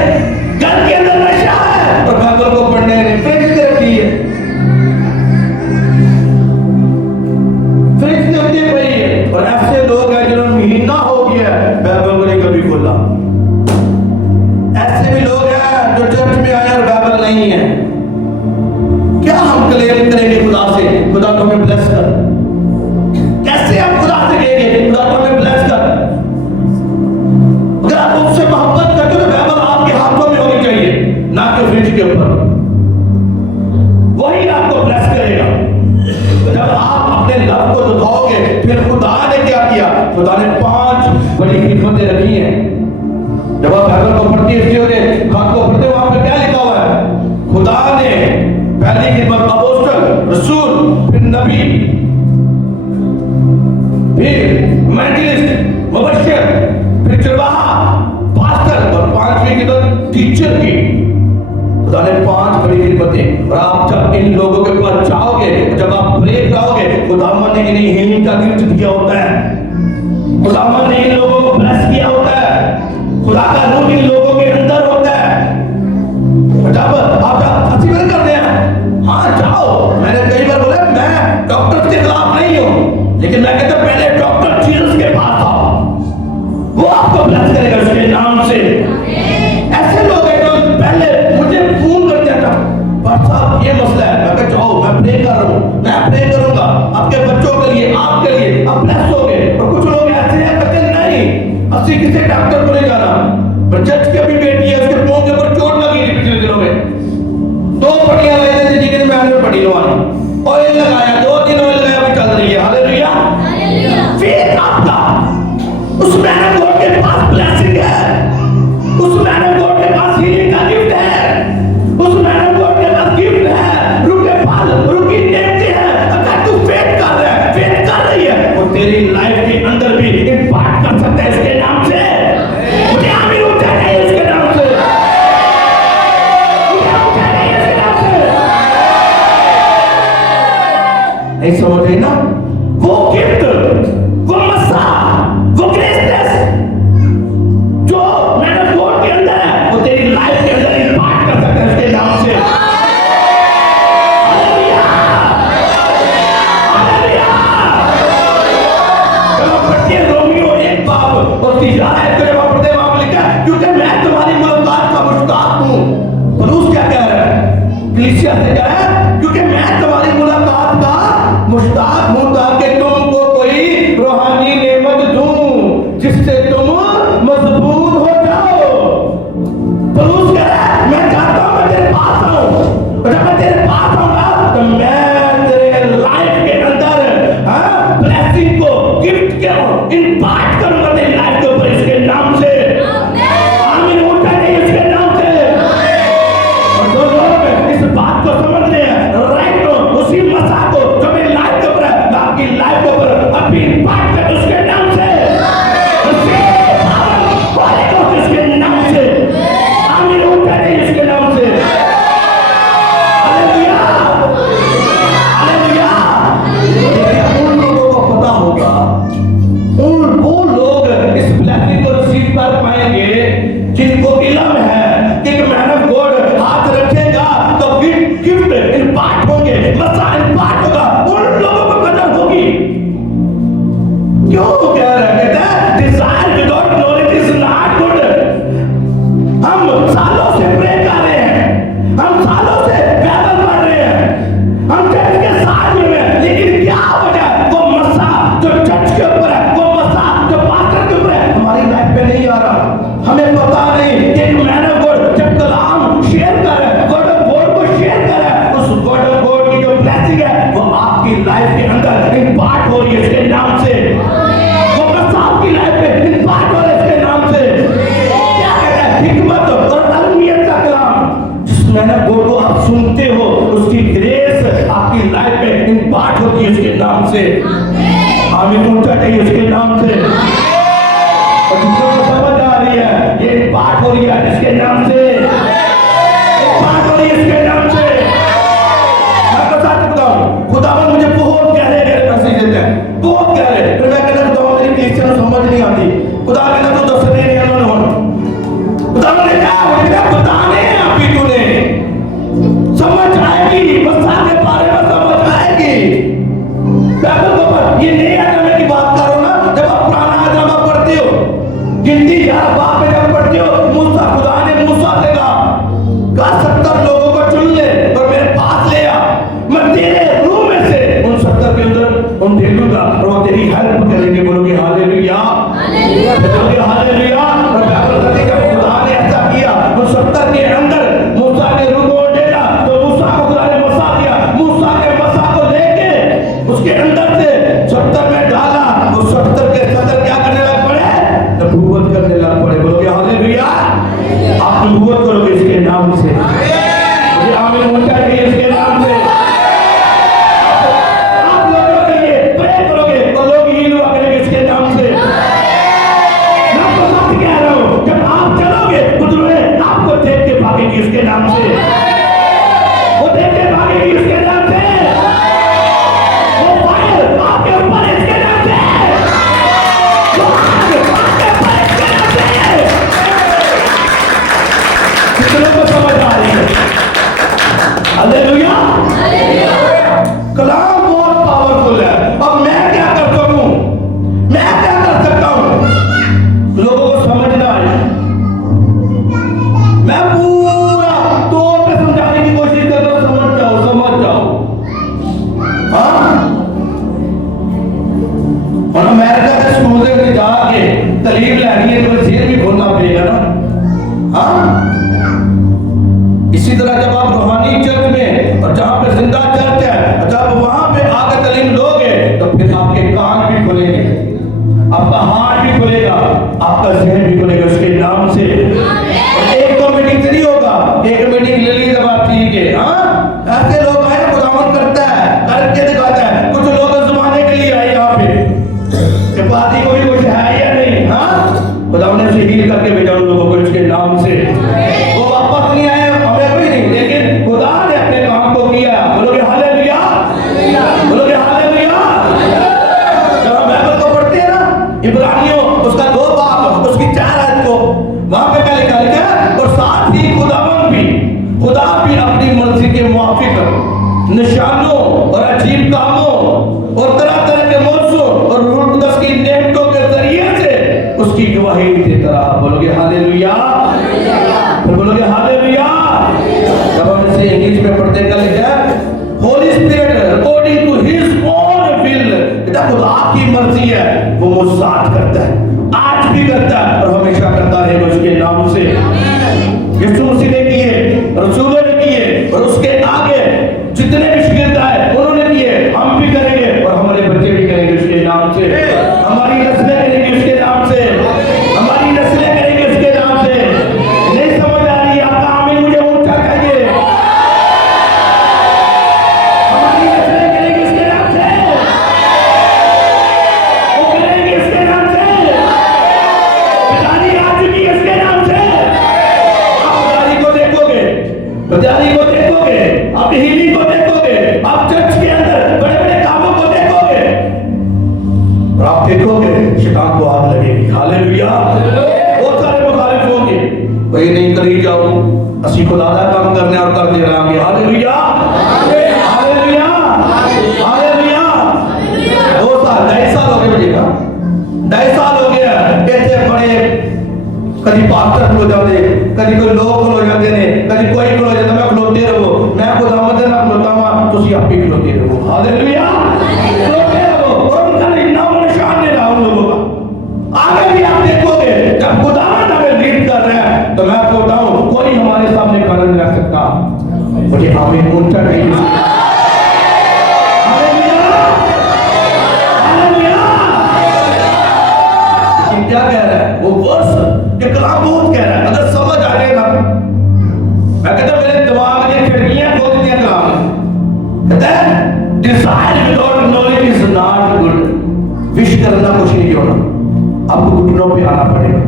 घर के अंदर नशा है और बाइबल को पढ़ने ने फ्रिज दे रखी है, फ्रिज दे पड़ी है। और ऐसे लोग हैं जिन्होंने महीना हो गया बाइबल को नहीं कभी खोला। ऐसे भी लोग हैं जो चर्च में आए और बाइबल नहीं है। क्या हम क्लेम करेंगे खुदा से, खुदा को हमें ब्लेस कर? कैसे हम खुदा से कहेंगे खुदा को हमें ब्लेस कर? अगर आप उससे मोहब्बत करते हो तो बाइबल आपके हाथों में होनी चाहिए, ना कि फ्रिज के ऊपर। वही आपको ब्लेस करेगा। जब आप अपने लव को दिखाओगे, फिर खुदा ने क्या किया? खुदा ने 5 बड़ी खिदमतें रखी हैं। जब आप बाइबल को पढ़ते हैं, खान को पढ़ते हो, वहां पे क्या लिखा हुआ है? खुदा ने पहली खिदमत अपोस्टल, रसूल, फिर नबी, फिर इवेंजलिस्ट, मुबश्शिर, फिर चरवाहा, पास्टर और 5वीं खिदमत टीचर की। खुदा ने 5 बड़ी खिदमतें। और आप जब इन लोगों के पास जाओगे, जब आप प्रे करोगे, खुदावंद ने इन्हें हीलिंग का गिफ्ट दिया होता है, खुदावंद ने इन लोगों को ब्लेस किया होता है, खुदा का रूह इन लोगों के अंदर होता है। जब आप असीवर करते हैं, हाँ जाओ, मैंने कई बार बोला मैं डॉक्टर के खिलाफ नहीं हूं, लेकिन मैं कहता पहले डॉक्टर जीसस के पास आओ, वो आपको ब्लेस करेगा उसके नाम से। ऐसे लोग हैं जो पहले मुझे फोन करते हैं, पर साहब ये मसला है, मैं कहता जाओ, मैं प्रे कर रहा हूं, मैं प्रे करूंगा आपके बच्चों के लिए, आपके लिए, आप ब्लेस होगे। और कुछ लोग ऐसे हैं कहते नहीं, असली किसी डॉक्टर को नहीं जाना। पर जज की भी बेटी है, उसके मुंह के ऊपर चोट लगी थी पिछले दिनों में, 2 पट्टियां लगाई थी, जिन्हें मैंने पट्टी लगवानी, ऑयल लगाया, 2 दिन ऑयल लगाया, अभी चल रही है। Hallelujah, hallelujah. फिर आपका उस मैन ऑफ गॉड के पास ब्लेसिंग है, उस मैन ऑफ गॉड के पास हीलिंग का गिफ्ट है, उस मैन ऑफ गॉड के पास गिफ्ट है, रुके फल, रुकी नेमतें हैं। अगर तू फेथ कर रहा है, फेथ कर रही है, वो तेरी लाइफ के अंदर भी इम्पैक्ट कर सकता है इसके नाम से। मुझे आमीन होता है इसके नाम से, मुझे होता है इसके नाम से। नहीं समझ रहे ना? वो गिफ्ट, वो मसा, वो ग्रेसनेस जो मैन ऑफ गॉड के अंदर है, वो तेरी लाइफ के अंदर इम्पैक्ट कर सकता है इसके नाम से। Hallelujah, hallelujah. चलो पढ़ते हैं रोमियो 1 बाब और 3 आयत को जब आप पढ़ते हैं, वहां पे लिखा है क्योंकि मैं तुम्हारी मुलाकात का मुश्ताक हूं। पौलुस क्या कह रहा है? कलीसिया से कह रहा है क्योंकि मैं तुम्हारी मुलाकात का मुश्ताक हूं, ताकि तुमको कोई रूहानी नेमत दूं जिससे तुम मजबूत हो जाओ। पौलुस कह रहा है मैं चाहता हूं मैं तेरे पास आऊं, और जब मैं तेरे पास आऊंगा तो मैं तेरे लाइफ के अंदर ब्लेसिंग को, गिफ्ट को इम्पार्ट करूंगा तेरी लाइफ के ऊपर इसके क्यों कह रहे हैं? कहता है desire without knowledge is not good. हम सालों से प्रे कर रहे हैं, हम सालों से बाइबल पढ़ रहे हैं, हम चर्च के साथ में हैं, लेकिन क्या वजह? वो मसा जो चर्च के ऊपर है, वो मसा जो पास्टर के ऊपर है, हमारी लाइफ पे नहीं आ रहा। हमें पता नहीं कि मैन ऑफ गॉड जब कलाम शेयर कर रहा है, वर्ड ऑफ गॉड को शेयर कर रहा है, उस वर्ड ऑफ गॉड की जो ब्लेसिंग है वो आपकी लाइफ के अंदर इंपार्ट हो रही है इसके नाम से। वो बस आपकी लाइफ में इंपार्ट हो रहा है इसके नाम से। क्या कहता है? हिकमत और अलमियत का कलाम जिस मैन ऑफ गॉड को आप सुनते हो, उसकी ग्रेस आपकी लाइफ में इंपार्ट होती है उसके नाम से। आमीन ऊंचा चाहिए उसके नाम से। और जिसको समझ आ रही है ये इंपार्ट हो रही है इसके नाम से, इंपार्ट हो रही है इसके नाम से। मैं आपको सच बताऊं, खुदावन मुझे बहुत गहरे गहरे मैसेज देते हैं, बहुत गहरे। फिर मैं कहता हूं मेरी क्रिश्चियन समझ नहीं आती। खुदा कहता तू दस नहीं है उन्होंने, खुदावन ने कहा मुझे बताने हैं अभी तूने समझ आएगी, मसा के बारे में समझ आएगी। बाइबल के ऊपर ये नए आदमी की बात करो ना, जब आप पुराना आदम पढ़ते हो, गिनती 11 बाप में जब पढ़ते हो, मूसा, खुदा ने मूसा से कहा 70 लोगों को चुन ले और मेरे पास ले आ, मैं तेरे रूह में से उन 70 के अंदर उन भेजूंगा और वो तेरी हेल्प करेंगे। बोलोगे हालेलुया, बोलोगे हालेलुया। और बाइबल कहती है जब खुदा ने ऐसा किया, उन 70 के अंदर मूसा के रूह को डाला, तो मूसा को खुदा ने मसा दिया, मूसा के मसा को लेके उसके अंदर से 70 में डाला, वो 70 के सदर क्या करने लग पड़े? नबूवत करने लग पड़े। बोलोगे हालेलुया। आप नबूवत करोगे इसके नाम से, मुझे आमीन ऊंचा चाहिए इसके नाम से। आप लोगों के लिए प्रे करोगे और लोग हील हुआ करेंगे इसके नाम से। मैं आपको सच कह रहा हूं, जब आप चलोगे बुजुर्ग आपको देख के भागेंगे इसके नाम से, वो देख के भागेंगे इसके नाम से, वो फायर आपके ऊपर इसके नाम से, वो आग आपके ऊपर इसके नाम से। कितनों को समझ आ रही है? हालेलुया। कलाम बहुत पावरफुल है। अब मैं क्या कर सकूं? मैं क्या कर सकता हूं? लोगों को समझना है। मैं पूरा तौर पे समझाने की कोशिश कर रहा हूं, समझ जाओ, समझ जाओ। हाँ, और अमेरिका के स्कूल में जाके तालीम लेनी है तो जेल भी खोलना पड़ेगा ना। हाँ, इसी तरह जब आप रूहानी चर्च में और जहां पे जिंदा चर्च है, जब वहां पे आकर तालीम लोगे तो फिर आपके कान भी खुलेंगे, आपका हाथ भी खुलेगा, आपका जहन भी खुलेगा उसके नाम से। और एक तो मीटिंग से नहीं होगा, एक मीटिंग ले ली जब आप ठीक है। हाँ, ऐसे लोग आए खुदावन करता है, करके दिखाता है। कुछ लोग इस जमाने के लिए आए यहाँ पे, कि बाती को भी कुछ है या नहीं। हाँ, खुदावन ने उसे हील करके भेजा उन लोगों को इसके नाम से। वो वापस नहीं आए, हमें कोई नहीं, लेकिन खुदा ने अपने काम को किया। बोलोगे हालेलुया, बोलोगे हालेलुया। जब हम बाइबल को पढ़ते हैं ना, इब्रानियों उसका 2 बाब उसकी 4 आयत को वहां पे क्या लिखा है? और साथ ही खुदा भी अपनी मर्जी के मुआफिक निशानों और अजीब कामों और तरह तरह के मौजों और रूह कुदस की नेमतों के जरिए से उसकी गवाही देता रहा। बोलोगे हालेलुया, फिर बोलोगे हालेलुया। जब हम इसे इंग्लिश में पढ़ते हैं क्या? Holy spirit according to his own will, इतना खुदा की मर्जी है, वो मुझ साथ करता है, आज भी करता है और हमेशा करता रहेगा उसके नाम से। यीशु मसीह ने किए, रसूलों ने किए, और उसके आगे जितने भी शिगिर्द आए उन्होंने किए, हम भी करेंगे और हमारे बच्चे भी करेंगे उसके नाम से, हमारी नस्लें करेंगी उसके नाम से, हमारी नस्लें करेंगे उसके नाम से। नहीं समझ आ रही आपका आमीन मुझे ऊंचा चाहिए। हमारी नस्लें करेंगी उसके नाम से, वो करेंगी उसके नाम से, पिताजी आ चुकी है उसके नाम से। आप पिताजी को देखोगे, पिताजी को देखोगे, आप हीलिंग को देखोगे, आप चर्च के अंदर बड़े बड़े कामों को देखोगे, और आप देखोगे शैतान को आग लगेगी। हालेलुया। बहुत सारे मुखालिफ होंगे, भाई नहीं करी जाओ, असि खुदा दा काम करने और कर दे रहा है। Hallelujah, hallelujah, hallelujah. 2 साल 2.5 साल हो गए मुझे, कभी पास्टर खलो जाते, कभी कोई लोग खलो जाते ने, कभी कोई खलो जाता, मैं खलोते रहो, मैं खुदावंद ना खलोता हुआ, तुसी आप ही खलोते रहो। हालेलुया, खलोते रहो और उनका नाम निशान नहीं रहा उन लोगों का। आगे भी आप देखोगे जब खुदावंद हमें लीड कर रहा है तो मैं आपको बताऊं कोई हमारे सामने खड़ा नहीं रह सकता। मुझे आमीन ऊंचा कहिए। क्या कह रहा है वो वर्स, ये कलाम बहुत कह रहा है। अगर समझ आ जाएगा, मैं कहता हूं मेरे दिमाग में खिड़कियां खोल दिया कलाम ने। कहता है desire without knowledge is not good. Wish करना कुछ नहीं होना, आपको घुटनों पे आना पड़ेगा,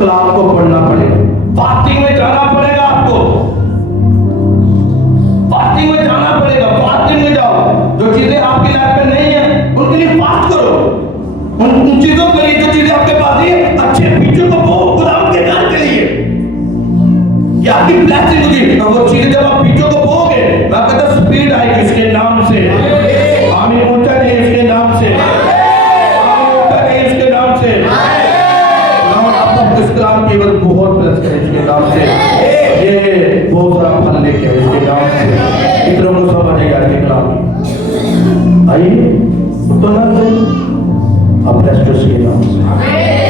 कलाम को पढ़ना पड़ेगा, फास्टिंग में जाना पड़ेगा, आपको फास्टिंग में जाना पड़ेगा। फास्टिंग में जाओ, जो चीजें आपकी लाइफ में नहीं है उनके लिए फास्ट करो। उन चीजों के लिए जो चीजें आपके पास है, अच्छे बीजों को बो खुदावंद के घर के लिए, ये आपकी ब्लेसिंग होगी। और वो चीजें जब आप बीजों को बोओगे, मैं कहता स्पीड आएगी इसके नाम से। आमीन ऊंचा कहिए इसके नाम से। आमीन ऊंचा कहिए इसके नाम से। हम आप सबको इस कलाम की वजह बहुत ब्लेस करें इसके नाम से। ये बहुत सारा फल लेके आए इसके नाम से। इतनों को समझ आएगा इसके कलाम की। आइए तो ना अब रेस्ट के नाम से।